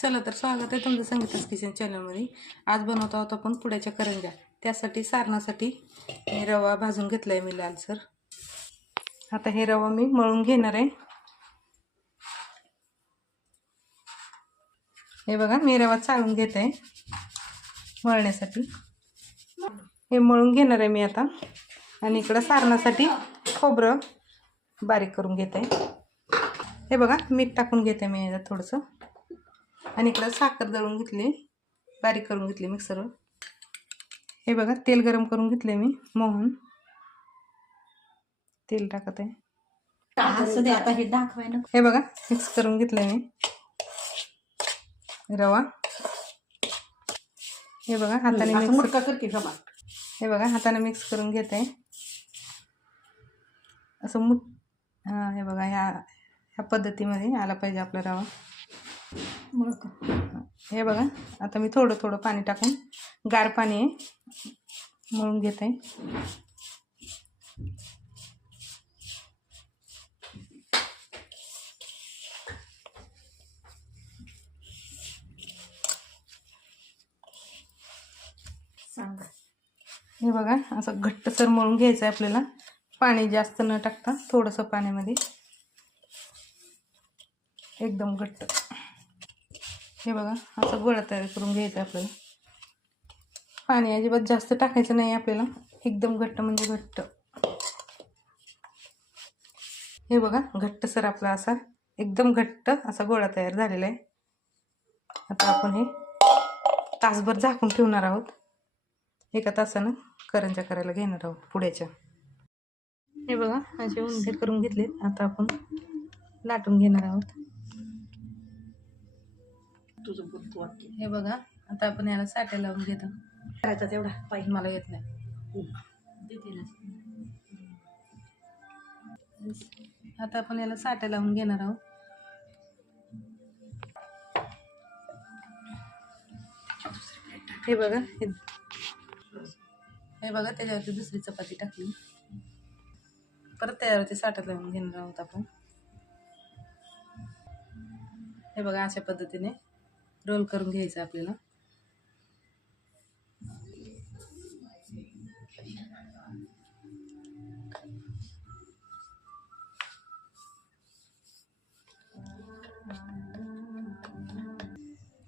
चला तर स्वागत आहे तुमचं संगीतास किचन चॅनलमध्ये. आज बनवत आहोत आपण पुड्याच्या करंजा त्यासाठी सारणासाठी रवा भाजून घेतला आहे मी लालसर आता हे रवा मी मळून घेणार आहे. हे बघा मी रवा चाळून घेत आहे मळण्यासाठी. हे मळून घेणार आहे मी आता. आणि इकडं सारणासाठी खोबरं बारीक करून घेत. आहे हे बघा मीठ टाकून घेते मी याच्यात थोडंसं. आणि इकडं साखर दळून घेतली. बारीक करून घेतली मिक्सरवर हे बघा तेल गरम करून घेतले मी मोहन. तेल टाकत आहे. आता हे दाखवाय ना हे बघा मिक्स करून घेतलं मी. रवा. हे बघा हाताने मिक्स मुटका कर की रवा हे बघा हाताने मिक्स करून घेत आहे असं मुठ हां हे बघा ह्या ह्या पद्धतीमध्ये आला पाहिजे आपला रवा. हे बघा आता मी थोडं थोडं पाणी टाकून गार पाणी आहे मळून घेत. आहे हे बघा असं घट्टसर मळून घ्यायचं आहे आपल्याला. पाणी जास्त न टाकता थोडंसं पाण्यामध्ये. एकदम घट्ट. हे बघा असं गोळा तयार करून घ्यायचं आहे आपल्याला. पाणी अजिबात जास्त टाकायचं नाही आपल्याला. एकदम घट्ट म्हणजे घट्ट. हे बघा घट्ट सर आपला असा एकदम घट्ट असा गोळा तयार झालेला आहे. आता आपण हे तासभर झाकून ठेवणार आहोत. एका तासानं करंजा करायला घेणार आहोत पुड्याच्या हे बघा असे उंडे करून घेतलेत. आता आपण लाटून घेणार आहोत. तुझं बोलतो वाक्य. हे बघा आता आपण याला साट्या लावून घेतो. करायचा तेवढा पाहिजे मला येत नाही. आता आपण याला साट्या लावून घेणार आहोत. हे बघा हे हे बघा त्याच्यावरती दुसरी चपाती टाकली. परत त्याच्यावरती साठा लावून घेणार आहोत आपण. हे बघा अशा पद्धतीने. रोल करून घ्यायचं आपल्याला.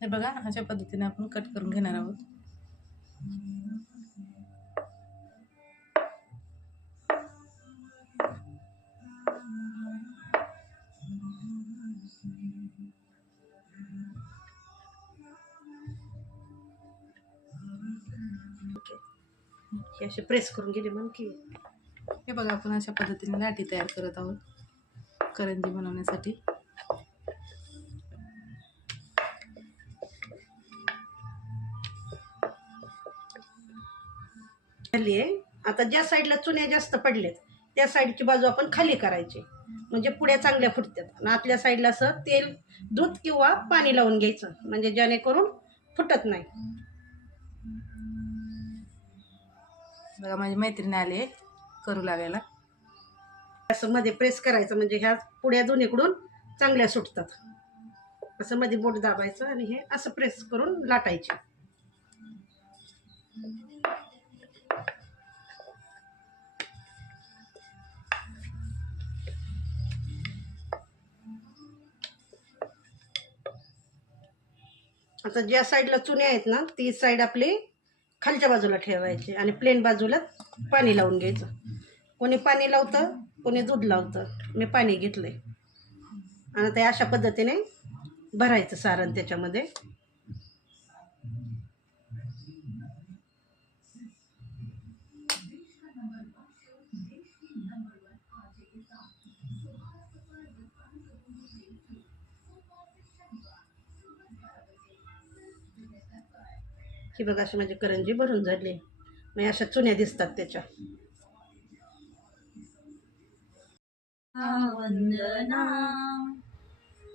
हे बघा अशा पद्धतीने आपण कट करून घेणार आहोत. असे प्रेस करून गेले म्हण की हे बघा आपण अशा पद्धतीने लाटी तयार करत आहोत करंजी बनवण्यासाठी. खाली आहे आता ज्या साईडला चुन्या जास्त पडल्यात त्या साईडची बाजू आपण खाली करायची. म्हणजे पुड्या चांगल्या फुटतात आणि आतल्या साईडला असं तेल दूध किंवा पाणी लावून घ्यायचं. म्हणजे जेणेकरून फुटत नाही. बघा माझी मैत्रीण आली आहे करू लागायला असं मध्ये प्रेस करायचं म्हणजे ह्या पुड्या दोन्हीकडून चांगल्या सुटतात. असं मध्ये बोट दाबायचं आणि हे असं प्रेस करून लाटायचे. आता ज्या साईडला चुन्या आहेत ना ती साईड आपली खालच्या बाजूला ठेवायचे आणि प्लेन बाजूला पाणी लावून घ्यायचं. कोणी पाणी लावतं कोणी दूध लावतं. मी पाणी घेतलं आहे आणि ते अशा पद्धतीने भरायचं सारण त्याच्यामध्ये. ही बघा अशी माझी करंजी भरून झाली. मग अशा चुन्या दिसतात त्याच्या. वंदना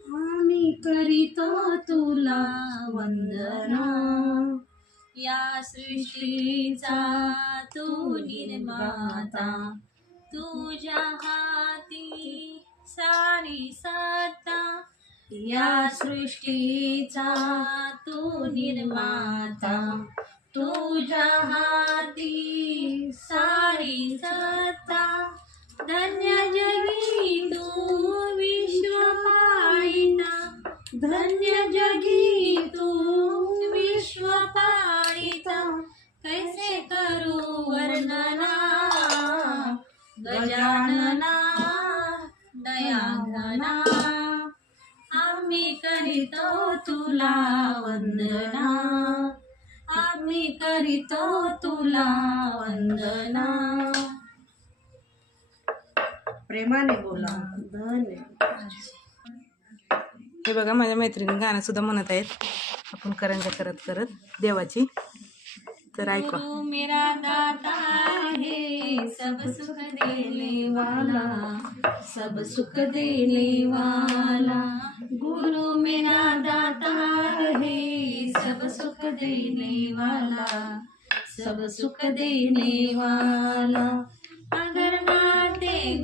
आम्ही करीतो तुला वंदना. या सृष्टीचा तू निर्माता तुझ्या हाती सारी सत्ता या सृष्टीचा तू निर्माता. तुझ्या हाती सारी सत्ता. धन्य जगी तू विश्वपाळिता धन्य जगी तू विश्व पाळिता कैसे करू वर्णना? गजानना दयाघना. आम्ही करीतो तुला वंदना. आम्ही करीतो तुला वंदना. प्रेमाने बोला. हे बघा माझ्या मैत्रिणी गाणं सुद्धा म्हणत आहेत. आपण करंजा करत करत देवाची. तर ऐकवा मेरा दाता है सब सुख देने वाला सब सुख देने वाला। गुरु मेरा दाता है सब सुख देने वाला सब सुख देने वाला। अगर माते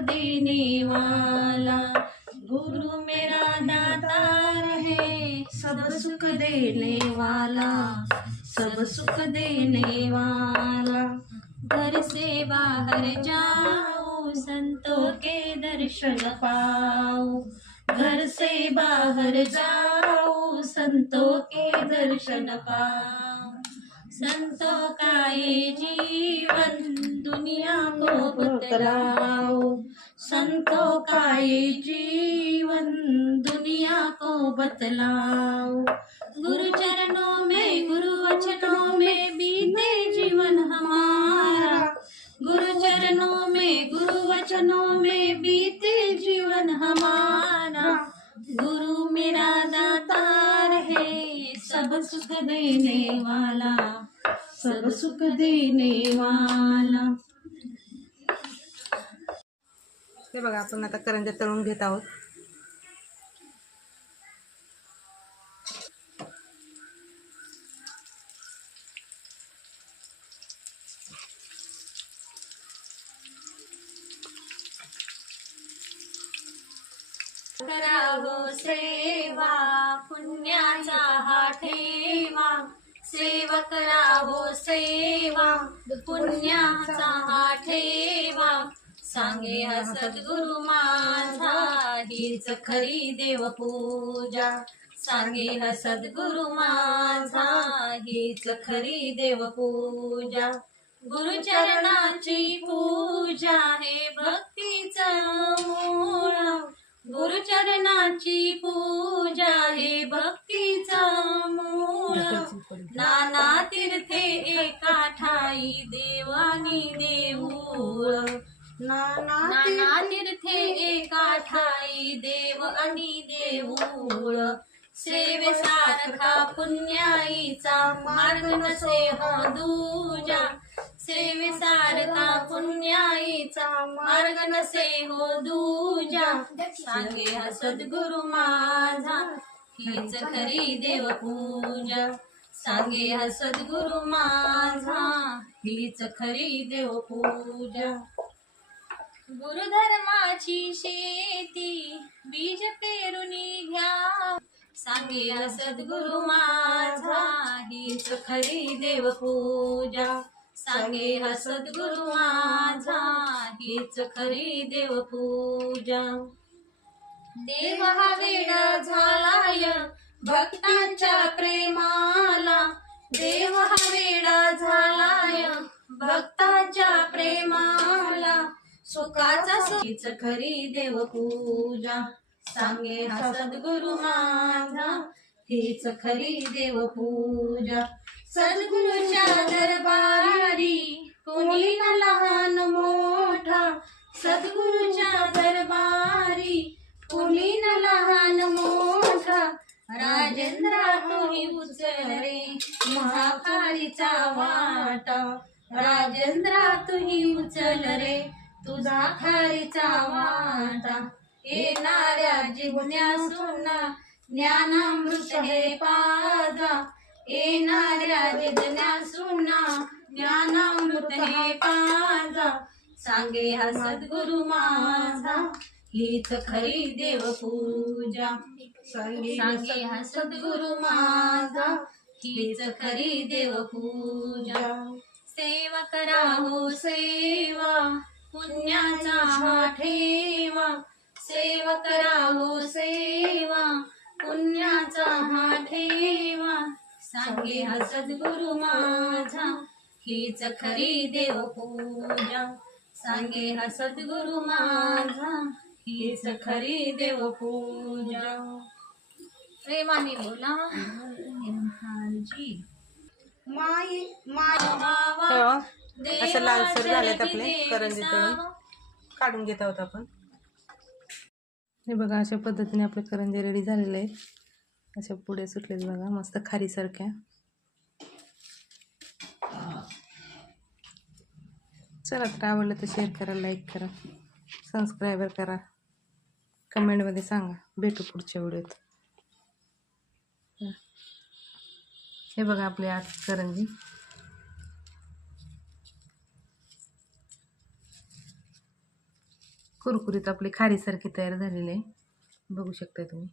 देने वाला। गुरु मेरा दातार है सब सुख देने वाला। सब सुख देने वाला। घर से बाहर जाओ संतों के दर्शन पाओ घर से बाहर जाओ संतों के दर्शन पाओ संतों का ये जीवन दुनिया को बतलाओ संतों का ये जीवन दुनिया को बतलाओ। गुरु चरणों में गुरु वचनों में बीते जीवन हमारा। गुरु चरणों में गुरु वचनों में बीते जीवन हमारा। गुरु मेरा दाता है, सब सुख देने वाला। सब सुख देने वाला। हे बघा आपण आता करंजा तळून घेत आहोत. करावो सेवा पुण्याचा हा ठेवा. सेवक राहो सेवा पुण्याचा हा ठेवा. सांगे हा सद्गुरु माझा हीच खरी देव पूजा सांगे हा सद्गुरु माझा हीच खरी देव पूजा गुरुचरणाची पूजा हे भक्तीचं मूळ. गुरुचरणाची पूजा हे भक्तीचं मूळ. नाना तीर्थे एका ठाई देवानी देऊळ. नाना तीर्थे एका ठाई देव आणि देऊळ. सेवेसारखा पुण्याईचा मार्ग नसे हा दूजा. सेवेसारखा पुण्याईचा मार्ग नसे हो दूजा. सांगे हा सद्गुरु माझा हीच खरी देव पूजा सांगे हा सद्गुरु माझा हीच खरी देव पूजा गुरुधर्माची शेती बीज पेरुनी घ्या. सांगे सद्गुरु माझा हीच खरी देव पूजा सांगे हा सद्गुरु माझा हीच खरी देव पूजा देव हा वेडा झालाय भक्तांच्या प्रेमाला. देव हा वेडा झालाय भक्तांच्या प्रेमाला. सुखाचा सुखीच खरी देव पूजा सांगे सद्गुरु माझा हीच खरी देव पूजा सद्गुरूच्या दरबारी कोणी न लहान मोठा. सद्गुरूच्या दरबारी कोणी न लहान मोठा. राजेंद्रा तुम्ही उचल रे वाटा. राजेंद्रा तुम्ही उचल रे तुझा खारीचा वाटा येणाऱ्या जिज्ञासूंना ज्ञानामृत हे पाजा. येणाऱ्या जिज्ञासूंना ज्ञानामृत हे पाजा. सांगे हा सद्गुरु माझा हीच खरी देव पूजा सांगे हा सद्गुरु माझा हीच खरी देव पूजा सेवा करा हो सेवा पुण्याचा हा ठेवा सेव करावो सेवा. पुण्याचा हा ठेवा सांगे हा सद्गुरु माझा. हीच खरी देव पूजा सांगे हा सद्गुरु माझा. हीच खरी देव पूजा प्रेमाने बोला. माई असं लालसर झालेत आपले करंजी तळून काढून घेत आहोत आपण. हे बघा अशा पद्धतीने आपले करंजे रेडी झालेले आहेत. अशा पुढे सुटलेत बघा मस्त खारीसारख्या. चला तर आवडलं तर शेअर करा लाईक करा सबस्क्रायबर करा. कमेंटमध्ये सांगा भेटू पुढच्या व्हिडिओत. हे बघा आपली आज करंजी. कुरकुरीत आपली खारीसारखी तयार झालेली आहे. बघू शकता तुम्ही.